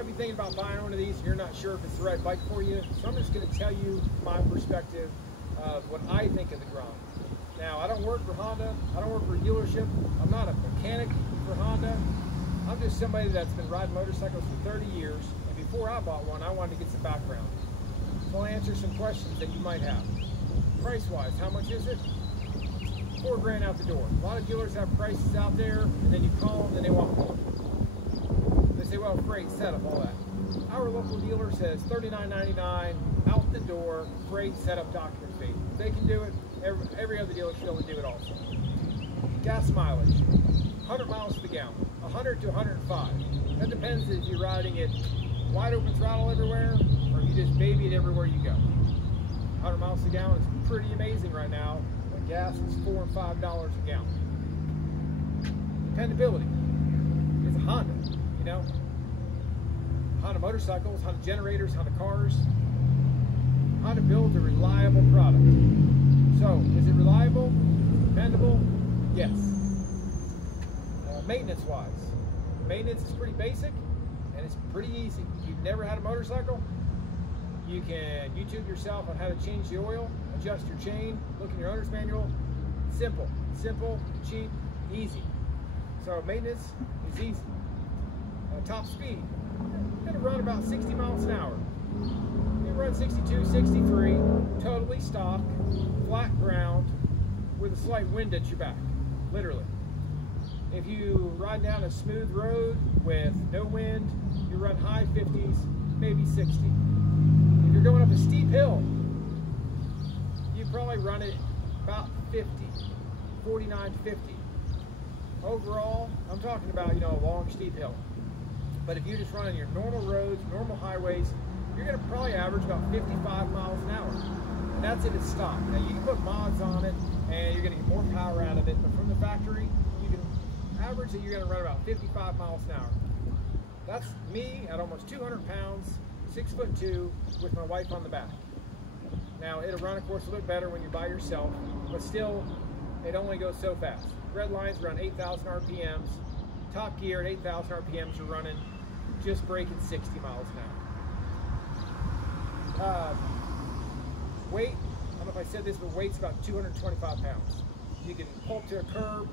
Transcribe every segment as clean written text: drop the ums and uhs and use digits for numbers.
might be thinking about buying one of these and you're not sure if it's the right bike for you. So I'm just going to tell you my perspective of what I think of the Grom. Now, I don't work for Honda. I don't work for a dealership. I'm not a mechanic for Honda. I'm just somebody that's been riding motorcycles for 30 years. And before I bought one, I wanted to get some background. So I'll answer some questions that you might have. Price-wise, how much is it? $4 grand out the door. A lot of dealers have prices out there, and then you call them and they want more. They say, well, freight, setup, all that. Our local dealer says $39.99 out the door, freight, setup, document fee. If they can do it, every other dealer should be able to do it also. Gas mileage, 100 miles to the gallon, 100 to 105. That depends if you're riding it wide open throttle everywhere, or if you just baby it everywhere you go. 100 miles to the gallon is pretty amazing right now when gas is $4 and $5 a gallon. Dependability. It's a Honda, you know. Honda motorcycles, Honda generators, Honda cars. Honda builds a reliable product. So, is it reliable? Dependable? Yes. Maintenance-wise, maintenance is pretty basic and it's pretty easy. If you've never had a motorcycle, you can YouTube yourself on how to change the oil, adjust your chain, look in your owner's manual. Simple, cheap, easy. So maintenance is easy. Top speed, you're going to run about 60 miles an hour. You run 62, 63, totally stock, flat ground, with a slight wind at your back, literally. If you ride down a smooth road with no wind, you run high 50s, maybe 60. If you're going up a steep hill, you probably run it about 50, 49, 50. Overall, I'm talking about, you know, a long steep hill. But if you just run on your normal roads, normal highways, you're going to probably average about 55 miles an hour. And that's if it's stock. Now, you can put mods on it, and you're going to get more power out of it. But from the factory, you can average that you're going to run about 55 miles an hour. That's me at almost 200 pounds, 6'2", with my wife on the back. Now, it'll run, of course, a little bit better when you're by yourself, but still, it only goes so fast. Red line's around 8,000 RPMs. Top gear at 8,000 RPMs, you're running just breaking 60 miles an hour. Weight, I don't know if I said this, but weight's about 225 pounds. You can pull to a curb,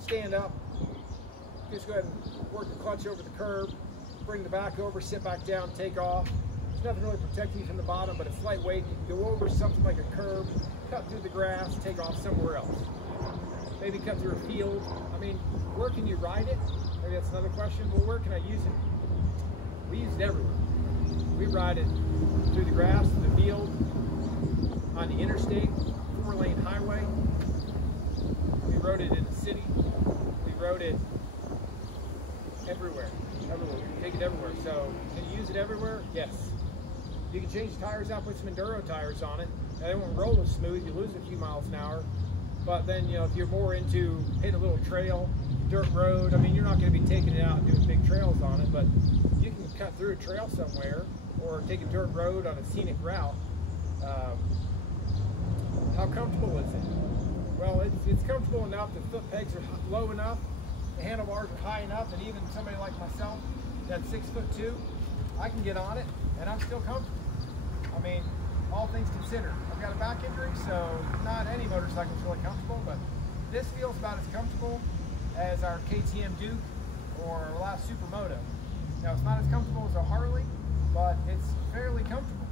stand up, just go ahead and work the clutch over the curb, bring the back over, sit back down, take off. There's nothing really protecting you from the bottom, but it's lightweight. You can go over something like a curb, cut through the grass, take off somewhere else. Maybe cut through a field. I mean, where can you ride it? Maybe that's another question. Well, where can I use it? We use it everywhere. We ride it through the grass, the field, on the interstate, 4-lane highway. We rode it in the city. We rode it everywhere. Everywhere. We can take it everywhere. So, can you use it everywhere? Yes. You can change the tires out, put some enduro tires on it. Now, they won't roll as smooth. You lose a few miles an hour. But then, you know, if you're more into hitting a little trail, dirt road, I mean, you're not going to be taking it out and doing big trails on it, but you can cut through a trail somewhere or take a dirt road on a scenic route. How comfortable is it? Well, it's comfortable enough. The foot pegs are low enough, the handlebars are high enough, and even somebody like myself that's 6'2", I can get on it and I'm still comfortable. I mean, all things considered. I've got a back injury, so not any motorcycle is really comfortable, but this feels about as comfortable as our KTM Duke or our last Supermoto. Now, it's not as comfortable as a Harley, but it's fairly comfortable.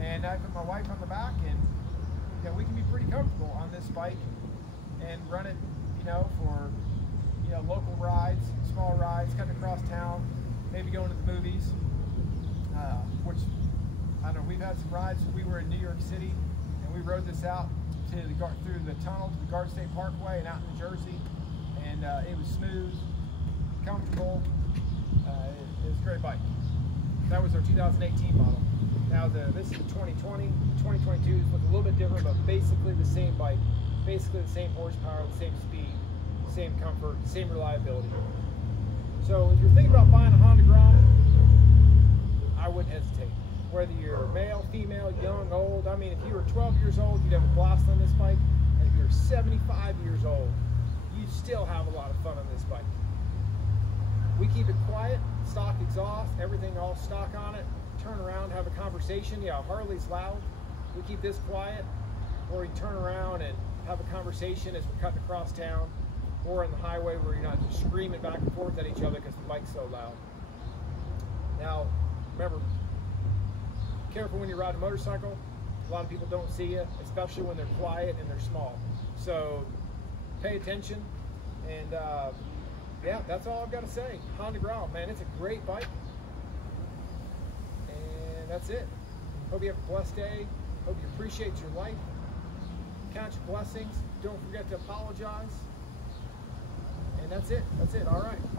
And I put my wife on the back, and you know, we can be pretty comfortable on this bike and run it, you know, for, you know, local rides, small rides, cutting across town, maybe going to the movies, which, I don't know, we've had some rides. We were in New York City, and we rode this out to through the tunnel to the Garden State Parkway and out in New Jersey, and it was smooth, comfortable. It was a great bike. That was our 2018 model. Now this is the 2020. 2022 is looking a little bit different, but basically the same bike, basically the same horsepower, the same speed, same comfort, same reliability. So if you're thinking about buying a Honda Grom, I wouldn't hesitate. Whether you're male, female, young, old. I mean, if you were 12 years old, you'd have a blast on this bike. And if you're 75 years old, you'd still have a lot of fun on this bike. We keep it quiet, stock exhaust, everything all stock on it. Turn around, have a conversation. Yeah, Harley's loud. We keep this quiet, or you turn around and have a conversation as we're cutting across town, or on the highway where you're not just screaming back and forth at each other because the bike's so loud. Now, remember, careful when you ride a motorcycle. A lot of people don't see you, especially when they're quiet and they're small. So pay attention, and yeah, that's all I've got to say. Honda Grom, man, it's a great bike. And that's it. Hope you have a blessed day. Hope you appreciate your life. Count your blessings. Don't forget to apologize. And that's it. That's it. All right.